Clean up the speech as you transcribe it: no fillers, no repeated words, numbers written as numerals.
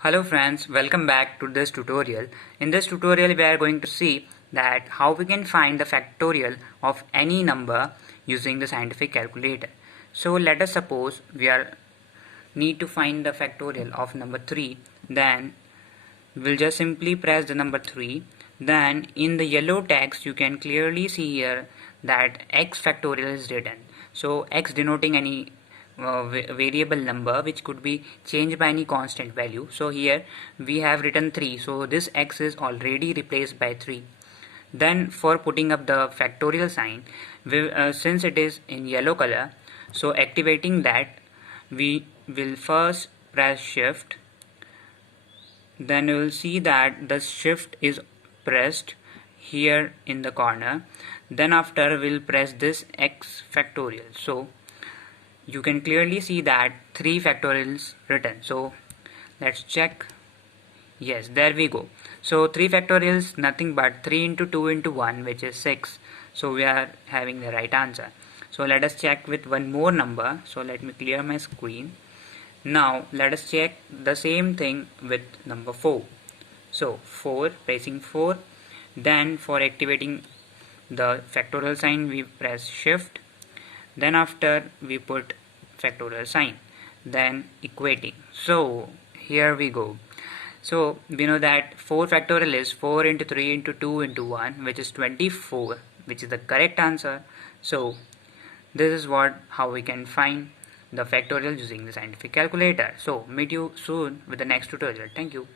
Hello friends, welcome back to this tutorial. In this tutorial we are going to see that how we can find the factorial of any number using the scientific calculator. So let us suppose we are need to find the factorial of number 3, then we'll just simply press the number 3. Then in the yellow text you can clearly see here that x factorial is written. So x denoting any variable number which could be changed by any constant value. So here we have written 3, so this x is already replaced by 3. Then for putting up the factorial sign, since it is in yellow color, so activating that, we will first press shift. Then you will see that the shift is pressed here in the corner. Then after we'll press this x factorial. So you can clearly see that 3 factorials written. So let's check. Yes, there we go. So 3 factorials nothing but 3 into 2 into 1, which is 6. So we are having the right answer. So let us check with one more number. So let me clear my screen. Now let us check the same thing with number 4. So 4, pressing 4. Then for activating the factorial sign we press shift. Then after we put factorial sign, then equating. So here we go. So we know that 4 factorial is 4 into 3 into 2 into 1, which is 24, which is the correct answer. So this is how we can find the factorial using the scientific calculator. So meet you soon with the next tutorial. Thank you.